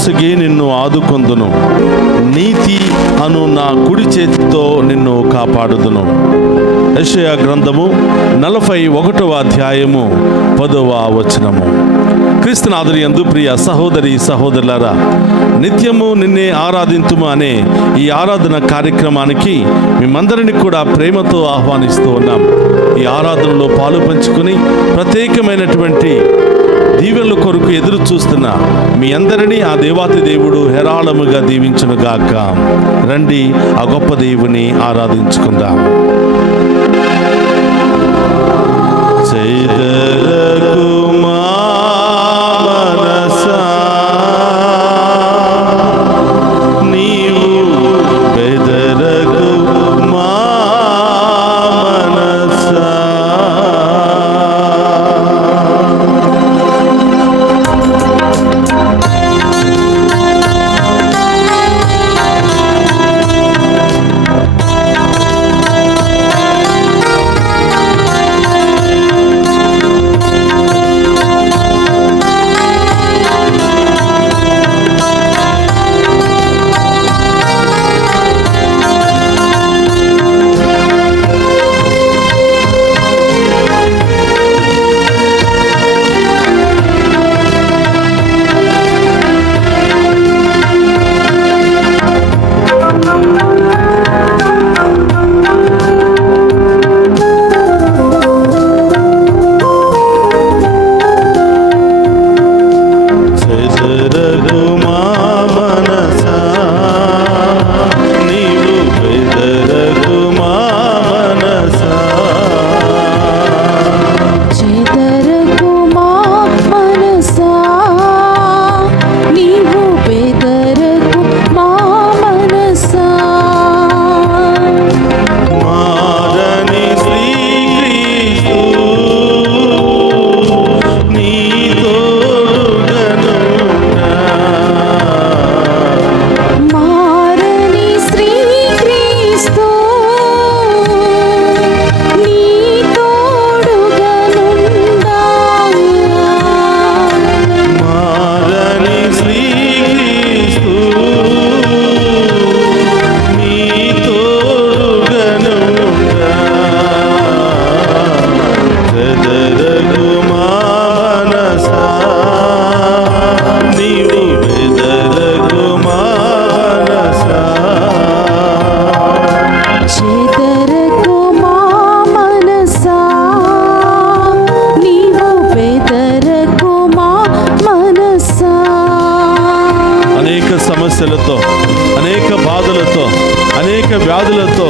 నొసగి నిన్ను ఆదుకొందును, నీతి అను నా కుడి చేతితో నిన్ను కాపాడుదును. యెషయా గ్రంథము 41వ అధ్యాయము 10వ వచనము. క్రీస్తునాథునియందు ప్రియ సహోదరి సహోదరులారా, నిత్యము నిన్నే ఆరాధింతుము అనే ఈ ఆరాధన కార్యక్రమానికి మేమందరినీ కూడా ప్రేమతో ఆహ్వానిస్తూ ఉన్నాం. ఈ ఆరాధనలో పాలు పంచుకుని ప్రత్యేకమైనటువంటి దీవెనల కొరకు ఎదురు చూస్తున్న మీ అందరినీ ఆ దేవాతి దేవుడు హేరాళముగా దీవించునుగాక. రండి ఆ గొప్ప దేవుని ఆరాధించుకుందాం. సమస్యలతో, అనేక బాధలతో, అనేక వ్యాధులతో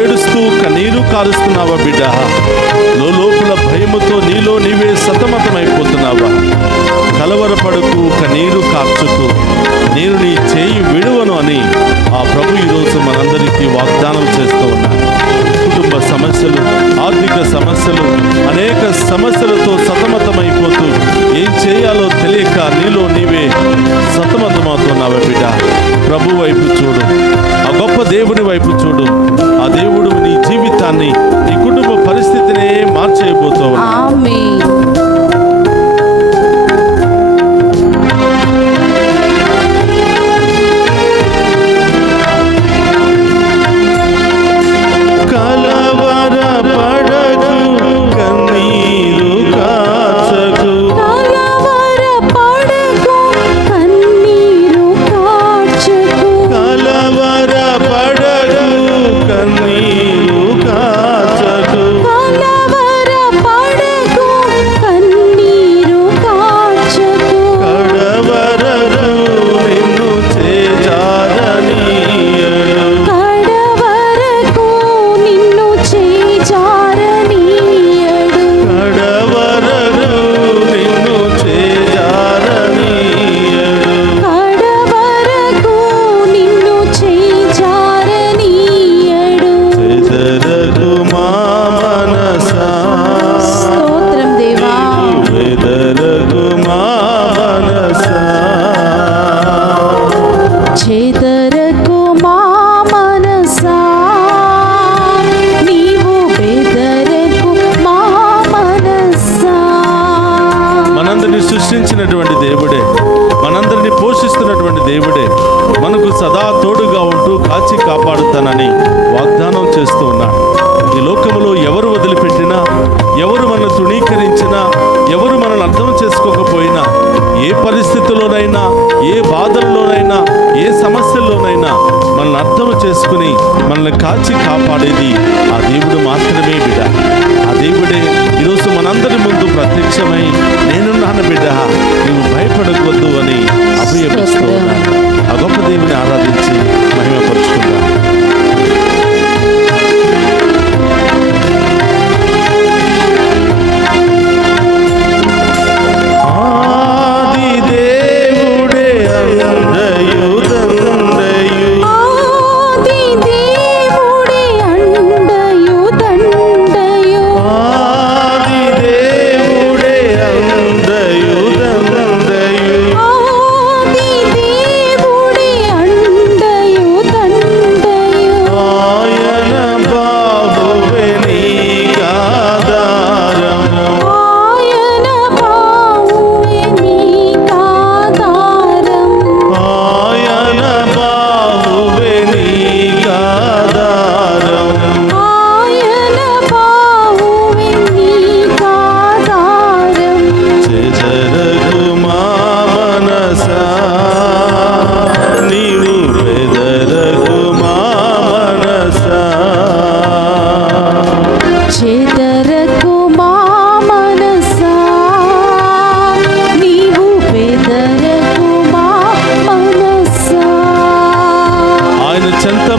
ఏడుస్తూ కన్నీరు కారుస్తున్నావా బిడ్డ? లోపల భయముతో నీలో నీవే సతమతమైపోతున్నావా? కలవరపడకు, కన్నీరు కార్చుకు, నేను నీ చేయి విడువను అని ఆ ప్రభు ఈరోజు మనందరికీ వాగ్దానం చేస్తూ ఉన్నాడు. కుటుంబ సమస్యలు, ఆర్థిక సమస్యలు, అనేక సమస్యలతో సతమతమైపోతూ ఏం చేయాలో తెలియక నీలో నీవే సతమతమవుతున్నావా బిడ్డ? ప్రభు వైపు చూడు, ఆ గొప్ప దేవుని వైపు చూడు. ఆ దేవుడు నీ జీవితాన్ని, నీ కుటుంబ పరిస్థితినే మార్చేయబోతూ ఉన్నాడు. కలవర పడకు దేవుడే మనకు సదా తోడుగా ఉంటూ కాచి కాపాడుతానని వాగ్దానం చేస్తూ ఉన్నాడు. ఈ లోకములో ఎవరు వదిలిపెట్టినా, ఎవరు మనల్ని తృణీకరించినా, ఎవరు మనల్ని అర్థం చేసుకోకపోయినా, ఏ పరిస్థితుల్లోనైనా, ఏ బాధల్లోనైనా, ఏ సమస్యల్లోనైనా మనల్ని అర్థం చేసుకుని మనల్ని కాచి కాపాడేది ఆ దేవుడు మాత్రమే బిడ్డ. ఆ దేవుడే ఈరోజు మనందరి ముందు ప్రత్యక్షమై నేనున్నాను బిడ్డ, నువ్వు భయపడకూడదు అని అభయమిస్తూ ఉన్నాను. ఆ గొప్ప దేవుని ఆరాధించి మహిమపరుచుకుందాం.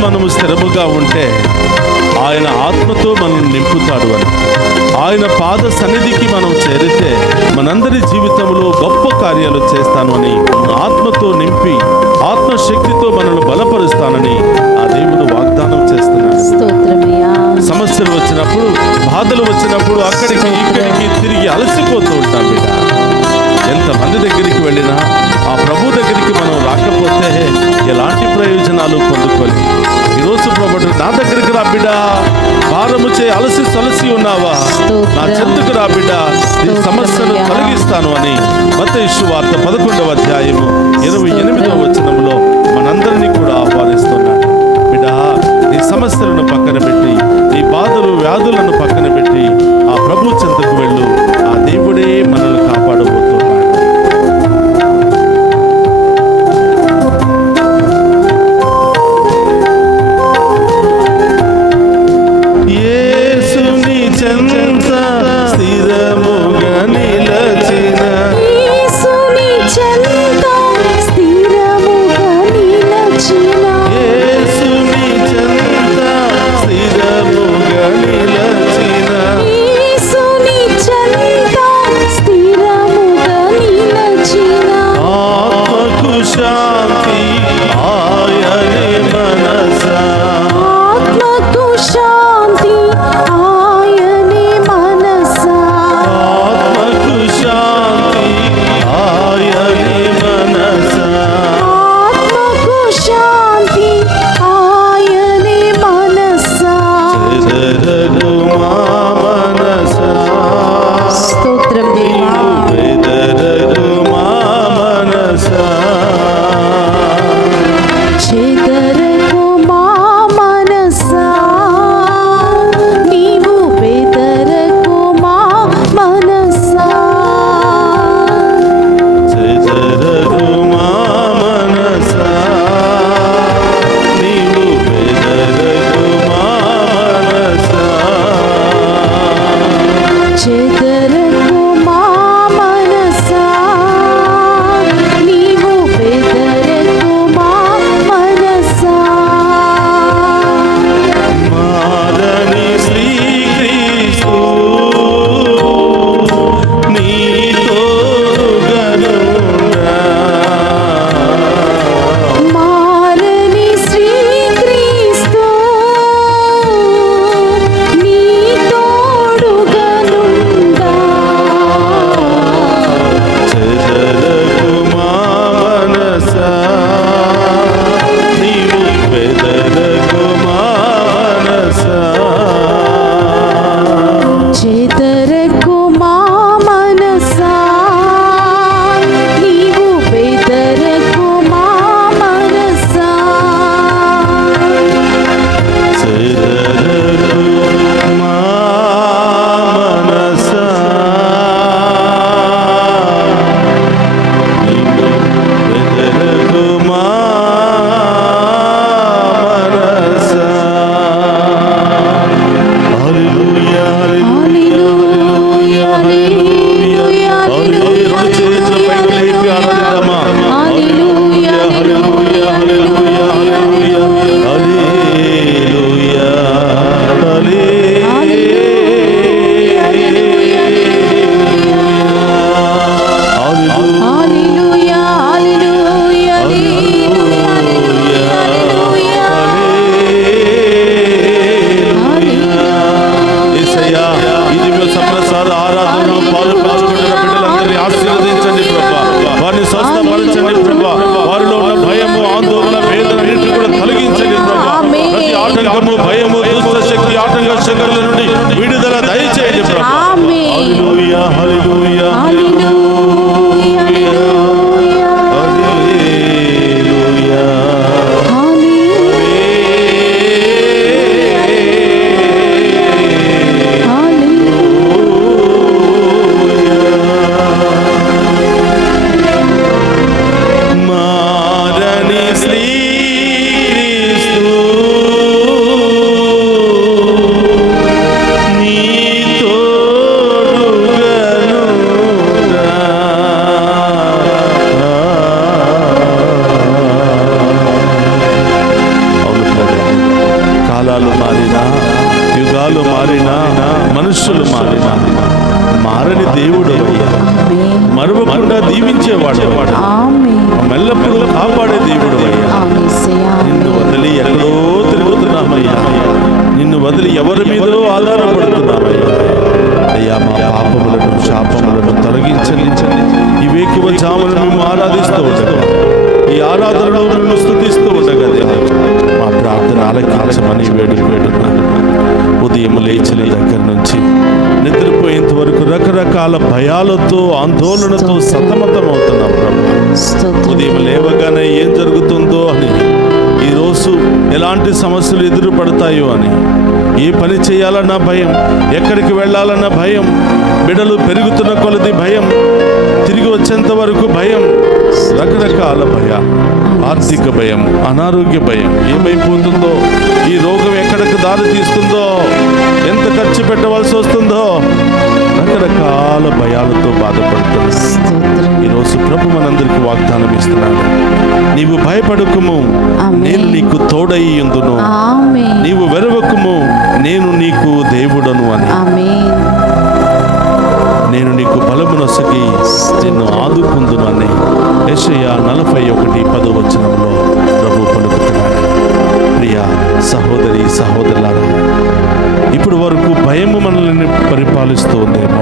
మనము స్థిరముగా ఉంటే ఆయన ఆత్మతో మనల్ని నింపుతాడు అని, ఆయన పాద సన్నిధికి మనం చేరితే మనందరి జీవితంలో గొప్ప కార్యాలు చేస్తాను అని, ఆత్మతో నింపి ఆత్మశక్తితో మనల్ని బలపరుస్తానని ఆ దేవుడు వాగ్దానం చేస్తున్నాడు. సమస్యలు వచ్చినప్పుడు, బాధలు వచ్చినప్పుడు అక్కడికి ఇక్కడికి తిరిగి అలసిపోతూ ఉంటాం బిడ్డ. ఎంతమంది దగ్గరికి వెళ్ళినా ఆ ప్రభు దగ్గరికి మనం రాకపోతే ఎలాంటి ప్రయోజనాలు పొందుకోలేదు. ఈరోజు ప్రభు నా దగ్గరికి రా బిడ్డ, భారము చే అలసి సొలసి ఉన్నావా, నా చెందుకు రా బిడ్డ, ఈ సమస్యను తొలగిస్తాను అని మత్తయి సువార్త 11వ అధ్యాయము 28వ వచనంలో మనందరినీ కూడా ఆహ్వానిస్తున్నాడు. బిడ్డ, నీ సమస్యలను పక్కన పెట్టి, నీ బాధలు వ్యాధులను పక్కన పెట్టి ఆ ప్రభు చెంతకు వెళ్ళు. ఆ దేవుడే మనల్ని కాపాడబోతున్నాడు. మనుషులు మారినా మారని దేవుడు అయ్యా, మరువకుండా దీవించేవాడు, ఎల్లప్పుడూ కాపాడే దేవుడు అయ్యా. నిన్ను వదిలి ఎక్కడో తిరుగుతున్నామయ్యా, నిన్ను వదిలి ఎవరి మీదో ఆధారపడుతున్నామయ్యా. అయ్యా, మా పాపములను శాపములను తొలగించండి. ఈ వేకువ జామును మేము ఆరాధిస్తూ ఉండగా, ఈ ఆరాధనలో మేము స్తుతిస్తూ ఉండగా మా ప్రార్థన ఆలకించమని వేడుకున్నాను. ఉదయం లేచిన దగ్గర నుంచి నిద్రపోయేంత వరకు రకరకాల భయాలతో ఆందోళనతో సతమతం అవుతున్నాం ప్రభు. ఉదయం లేవగానే ఏం జరుగుతుందో అని, ఈరోజు ఎలాంటి సమస్యలు ఎదురు పడతాయో అని, ఏ పని చేయాలన్న భయం, ఎక్కడికి వెళ్ళాలన్న భయం, బిడ్డలు పెరుగుతున్న కొలది భయం, తిరిగి వచ్చేంత వరకు భయం, రకరకాల భయం, ఆర్థిక భయం, అనారోగ్య భయం, ఏమైపోతుందో, ఈ రోగం ఎక్కడికి దారి తీస్తుందో, ఎంత ఖర్చు పెట్టవలసి వస్తుందో, రకరకాల భయాలతో బాధపడుతున్నాం. ఈరోజు ప్రభు మనందరికి వాగ్దానం ఇస్తున్నాడు. నీవు భయపడకుము, నేను నీకు తోడై ఉందును, నీవు వెరవకుము, నేను నీకు దేవుడను అని. నేను నీకు బలమునొసగి నిన్ను ఆదుకుందును అని యెషయా 41:10 ప్రభు పలుకుతున్నాడు. ప్రియ సహోదరి సహోదరులారా, ఇప్పుడు వరకు భయము మనల్ని పరిపాలిస్తూ ఉందేమో,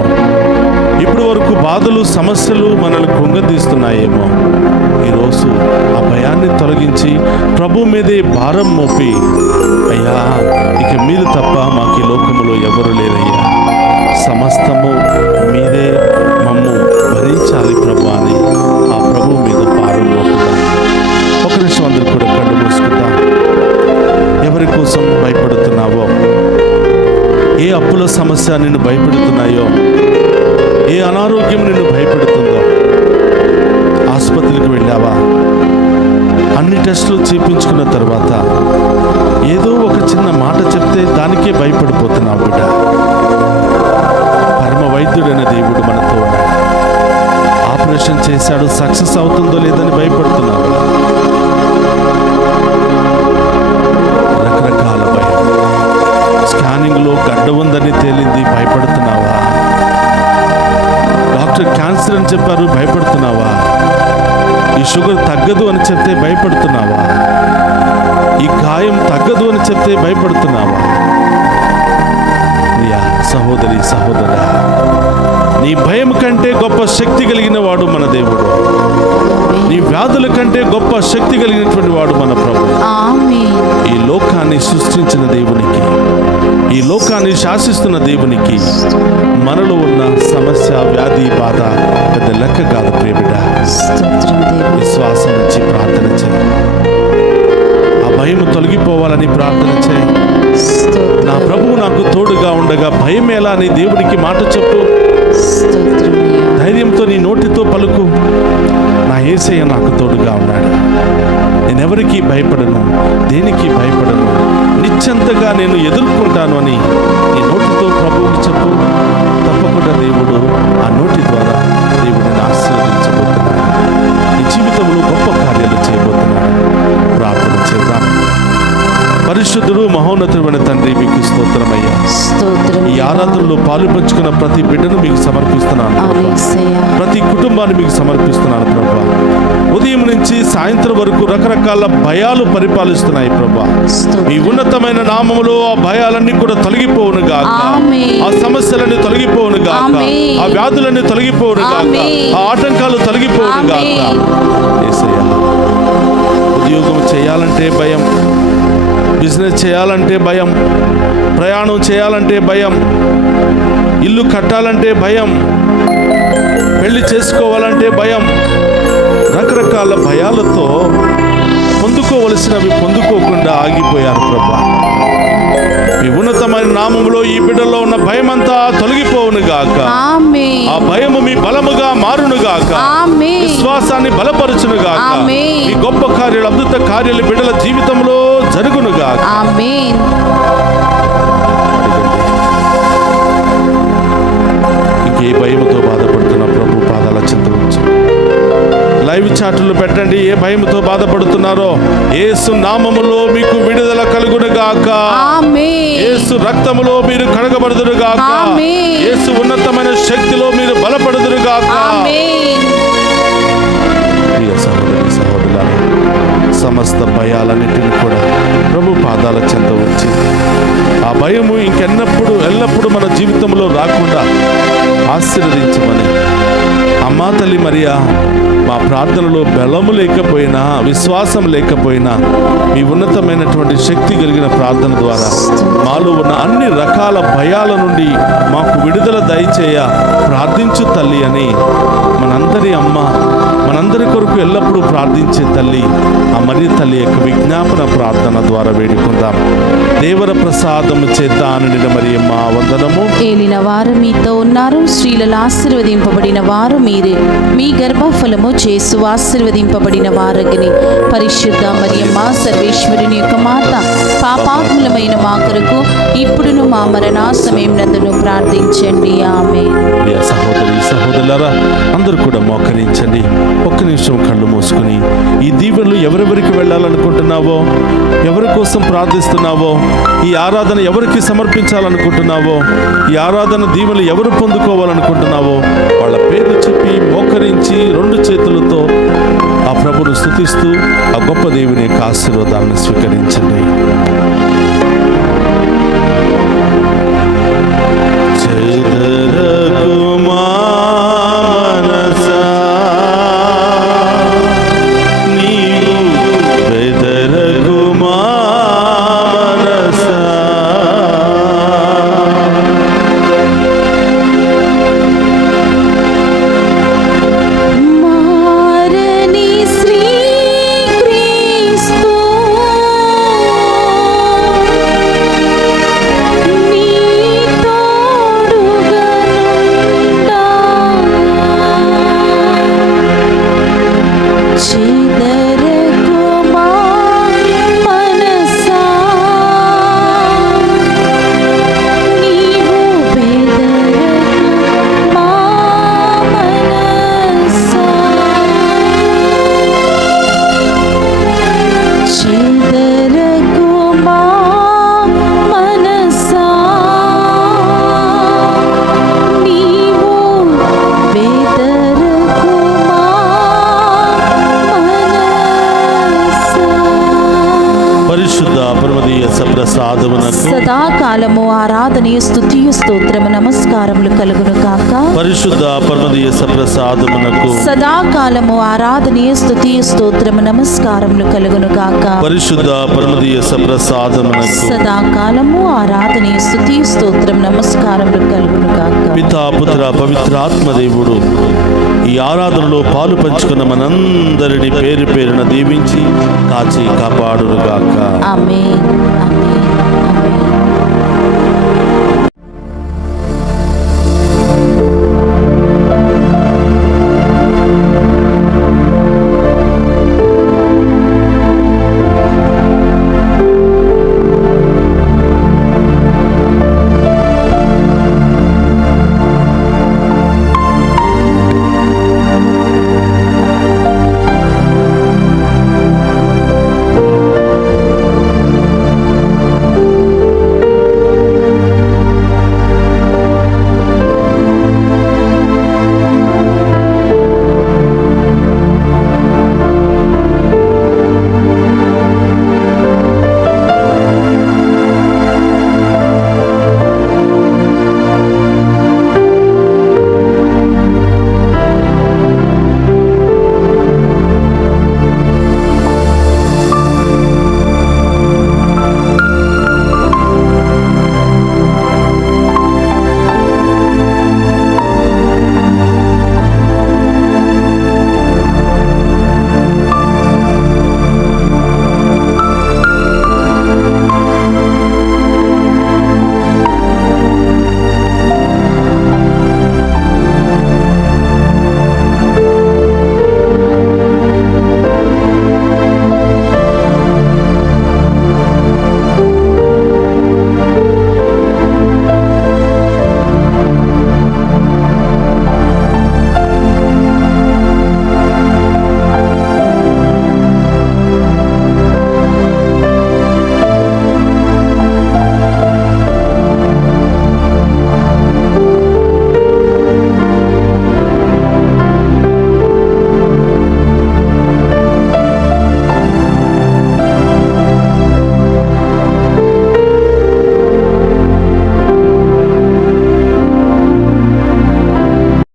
ఇప్పుడు వరకు బాధలు సమస్యలు మనల్ని కృంగదీస్తున్నాయేమో, ఈరోజు ఆ భయాన్ని తొలగించి ప్రభు మీదే భారం మోపి, అయ్యా ఇక మీరు తప్ప మాకు ఈ లోకములో ఎవరు లేరయ్యా, సమస్తము మీదే మమ్ము భరించాలి ప్రభు అని ఆ ప్రభు మీద భారం మోపుదాం. ఒక నిమిషం అందరూ కూడా కళ్ళు మూసుకుందాం. ఎవరి కోసం భయపడుతున్నావో, ఏ అప్పుల సమస్య నిన్ను భయపెడుతున్నాయో, ఏ అనారోగ్యం నిన్ను భయపెడుతుందో, ఆసుపత్రికి వెళ్ళావా, అన్ని టెస్టులు చేయించుకున్న తర్వాత ఏదో ఒక చిన్న మాట చెప్తే దానికే భయపడిపోతున్నావు బిడ్డ. పరమ వైద్యుడైన దేవుడు మనతో ఉన్నాడు. ఆపరేషన్ చేశాడు, సక్సెస్ అవుతుందో లేదని భయపడుతున్నావు. రకరకాల భయం. స్కానింగ్లో గడ్డ ఉందని తేలింది, భయపడుతున్నావా? డాక్టర్ క్యాన్సర్ అని చెప్పారు, భయపడుతున్నావా? ఈ షుగర్ తగ్గదు అని చెప్తే భయపడుతున్నావా? ఈ గాయం తగ్గదు అని చెప్తే భయపడుతున్నావా? ప్రియా సహోదరి సహోదరా, నీ భయం కంటే గొప్ప శక్తి కలిగిన వాడు మన దేవుడు. నీ వ్యాధుల కంటే గొప్ప శక్తి కలిగినటువంటి వాడు మన ప్రభు. ఈ లోకాన్ని సృష్టించిన దేవునికి, ఈ లోకాన్ని శాసిస్తున్న దేవునికి మనలో ఉన్న సమస్య, వ్యాధి, బాధ పెద్ద లెక్క కాదు ప్రియబిడ్డ. విశ్వాసం నుంచి ప్రార్థన చేయి. ఆ భయం తొలగిపోవాలని ప్రార్థన చేయి. నా ప్రభువు నాకు తోడుగా ఉండగా భయం ఎలా అని దేవునికి మాట చెప్పు. ధైర్యంతో నీ నోటితో పలుకు, నా యేసయ్య నాకు తోడుగా ఉన్నాడు, నేనెవరికి భయపడను, దేనికి భయపడను, నిశ్చంతగా నేను ఎదుర్కొంటాను అని నీ నోటితో ప్రభువుకి చెప్పు. తప్పకుండా దేవుడు ఆ నోటి ద్వారా దేవుడిని ఆశీర్వదించబోతున్నాడు. నీ జీవితంలో గొప్ప కార్యాలు చేయబోతున్నాడు. ప్రార్థన చేద్దాం. పరిశుద్ధుడు మహోన్నతుడైన తండ్రి, మీకు స్తోత్రమయ్యా. ఈ ఆరాధనలో పాలు పంచుకున్న ప్రతి బిడ్డను మీకు సమర్పిస్తున్నాను, ప్రతి కుటుంబాన్ని మీకు సమర్పిస్తున్నాను ప్రభా. ఉదయం నుంచి సాయంత్రం వరకు రకరకాల భయాలు పరిపాలిస్తున్నాయి ప్రభా. ఈ ఉన్నతమైన నామములో ఆ భయాలన్నీ కూడా తొలగిపోవును గాక, ఆ సమస్యలన్నీ తొలగిపోవును గాక, ఆ వ్యాధులన్నీ తొలగిపోవును గాక, ఆ ఆటంకాలు తొలగిపోవును గాక. యేసయ్యా, ఉద్యోగం చేయాలంటే భయం, బిజినెస్ చేయాలంటే భయం, ప్రయాణం చేయాలంటే భయం, ఇల్లు కట్టాలంటే భయం, పెళ్లి చేసుకోవాలంటే భయం, రకరకాల భయాలతో పొందుకోవలసినవి పొందుకోకుండా ఆగిపోయారు ప్రభా. ఈ ఉన్నతమైన నామములో ఈ బిడ్డలో ఉన్న భయమంతా తొలగిపోవును గాక, ఆ భయము మీ బలముగా మారును గాక, విశ్వాసాన్ని బలపరచును గాక, ఈ గొప్ప కార్యాలు, అద్భుత కార్యాలు బిడ్డల జీవితంలో జరుగును గాక. ఇంకే భయముతో బాధపడుతున్న ప్రభు పాదాల చింతవచ్చు. లైవ్ చాటులు పెట్టండి. ఏ భయంతో బాధపడుతున్నారో యేసు నామములో మీకు విడుదల కలుగునుగాక. ఆమేన్. యేసు రక్తములో మీరు కడగబడుదురుగాక. ఆమేన్. యేసు ఉన్నతమైన శక్తిలో మీరు బలపడుదురుగాక. ఆమేన్. ప్రియ సహోదరి సహోదరులారా, సమస్త భయాలన్నిటిని కూడా ప్రభు పాదాల చెంత ఉంచి ఆ భయము ఎల్లప్పుడూ మన జీవితంలో రాకుండా ఆశీర్వదించమని అమ్మా తల్లి మరియా మా ప్రార్థనలో బలము లేకపోయినా, విశ్వాసం లేకపోయినా మీ ఉన్నతమైనటువంటి శక్తి కలిగిన ప్రార్థన ద్వారా మాలో ఉన్న అన్ని రకాల భయాల నుండి మాకు విడుదల దయచేయ ప్రార్థించు తల్లి అని మనందరి అమ్మ, మనందరి కొరకు ఎల్లప్పుడూ ప్రార్థించే తల్లి ఆ మరియ తల్లి యొక్క విజ్ఞాపన ప్రార్థన ద్వారా వేడుకుందాం. దేవర ప్రసాదము చేత నిండిన మరియమ్మ వందనము. ఏలిన వారు మీతో ఉన్నారు, స్త్రీలలో ఆశీర్వదింపబడిన వారు మీరే. మీ గర్భఫలము చేసు ఆశీర్వదింపబడిన వారగిని. పరిశుద్ధ మరియమ్మ సర్వేశ్వరుని యొక్క మాత, పాపాత్ములమైన మా కొరకు ఇప్పుడును మా మరణ సమయం నందును ప్రార్థించండి. ఆమేన్. ప్రియ సహోదరి సహోదరులారా, అందరూ కూడా మోకరించండి. ఒక్క నిమిషం కళ్ళు మూసుకుని ఈ దీవెనలు ఎవరెవరికి వెళ్ళాలనుకుంటున్నావో, ఎవరి కోసం ప్రార్థిస్తున్నావో, ఈ ఆరాధన ఎవరికి సమర్పించాలనుకుంటున్నావో, ఈ ఆరాధన దీవెనలు ఎవరు పొందుకోవాలనుకుంటున్నావో వాళ్ళ పేర్లు చెప్పి మోకరించి రెండు చేతులతో ఆ ప్రభును స్తుతిస్తూ ఆ గొప్ప దేవుని యొక్క ఆశీర్వాదాలను స్వీకరించండి. మారని శ్రీక్రీస్తు నీ తోడుగనుండా చెదరకు మా మనసా నీవు బెదరకు మా మనసా చెదరకు మా మనసా నీవు బెదరకు మా మనసా. పరిశుద్ధ పరమదీయ సప్రసాదమునకు సదాకాలము ఆరాధనీయ స్తుతియు స్తోత్రము నమస్కారములు కలుగును కాక. పరిశుద్ధ పరమదీయ సప్రసాదమునకు సదాకాలము ఆరాధనీయ స్తుతియు స్తోత్రము నమస్కారములు కలుగును కాక. పరిశుద్ధ పరమదీయ సప్రసాదమునకు సదాకాలము ఆరాధనీయ స్తుతియు స్తోత్రం నమస్కారములు కలుగును కాక. పితా పుత్ర పవిత్రాత్మ దేవుడు ఈ ఆరాధనలో పాలు పంచుకున్న మనందరిని పేరు పేరున దీవించి కాచి కాపాడునుగాక. ఆమేన్. ఆమేన్.